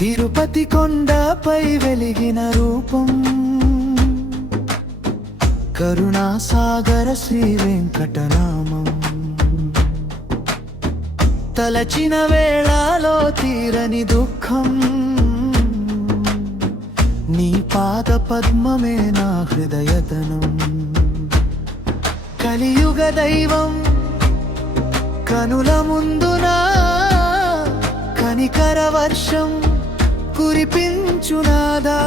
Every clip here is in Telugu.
తిరుపతి కొండపై వెలిగిన రూపం, కరుణాసాగర శ్రీ వెంకటనామం. తలచిన వేళలో తీరని దుఃఖం, నీ పాద పద్మమే నా హృదయతనం. కలియుగ దైవం కనుల ముందున కనికర వర్షం కురిపించునాదా.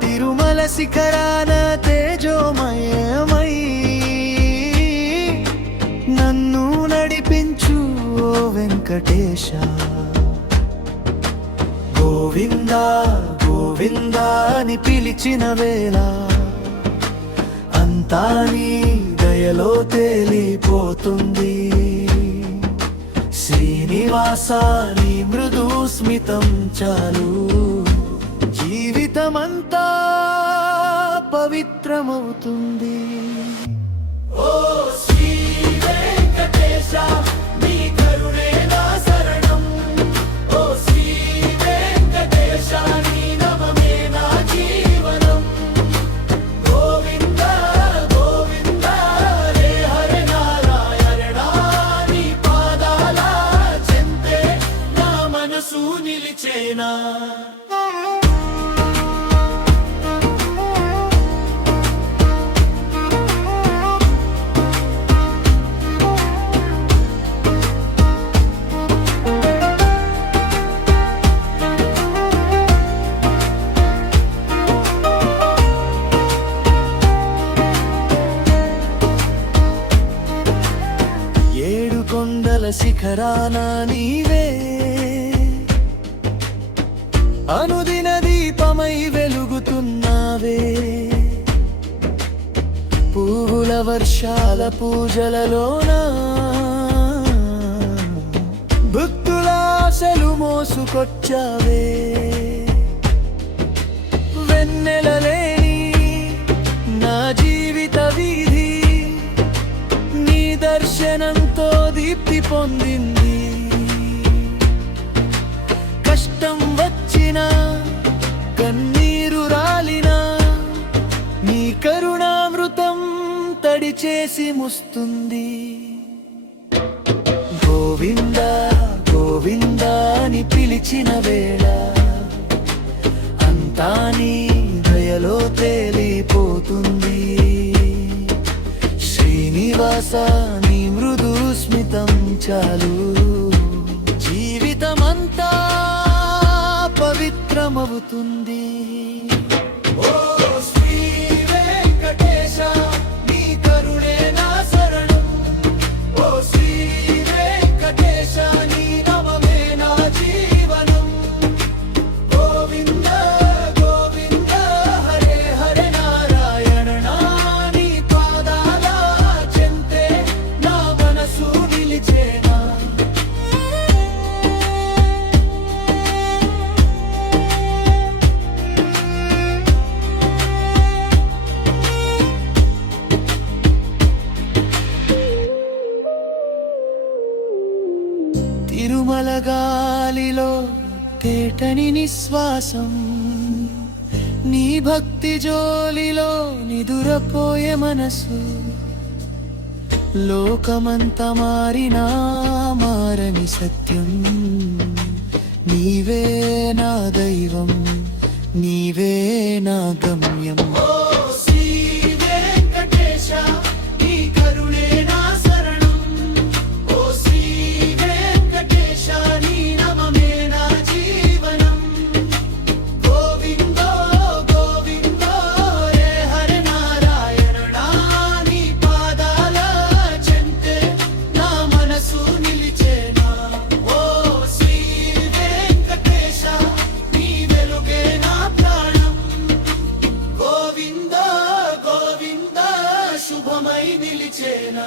తిరుమల శిఖరాన తేజోమయమై నన్ను నడిపించు ఓ వెంకటేశ. గోవిందా గోవిందా అని పిలిచిన వేళ అంతా నీ దయలో తేలిపోతుంది. శ్రీనివాస నీ మృదు స్మితం చాలు, జీవితమంతా పవిత్రమవుతుంది. ఓ శ్రీ వెంకటేశ నీ కరుణే నా శరణం. ఓ శ్రీ వెంకటేశ నీ నామమే నా జీవనం. గోవింద గోవింద హరే హరే నారాయణ, నీ పాదాల చెంతే నా మనసు నిలిచేనా. కొండల శిఖరాన నీవే అనుదిన దీపమై వెలుగుతున్నావే. పువ్వుల వర్షాల పూజలలోన భక్తుల ఆశలు మోసుకొచ్చావే. వెన్నెలలేని నా జీవిత వీధి నీ దర్శనంతో దీప్తి పొందింది. కష్టం వచ్చినా కన్నీరు రాలినా నీ కరుణామృతం తడి చేసి ముస్తుంది. గోవింద గోవింద అని పిలిచిన వేళ అంతా నీ దయలో తేలిపోతుంది. శ్రీనివాస నీ మృదు స్మితం చాలు, జీవితమంతా పవిత్రమవుతుంది. ఓ శ్రీ వెంకటేశ నీ కరుణే నా శరణం. ఓ శ్రీ వెంకటేశ నీ నామమే నా జీవనం. గోవింద గోవింద హరే హరే నారాయణ, నీ పాదాల చెంతే నా మనసు నిలిచేనా. తిరుమల గాలిలో తేటని నిశ్వాసం, నీ భక్తి జోలిలో నిదురపోయే మనసు. లోకమంత మారినా మారని సత్యం, నీవే నా దైవం, నీవే నా గమ్యం. శుభమై నిలిచేనా.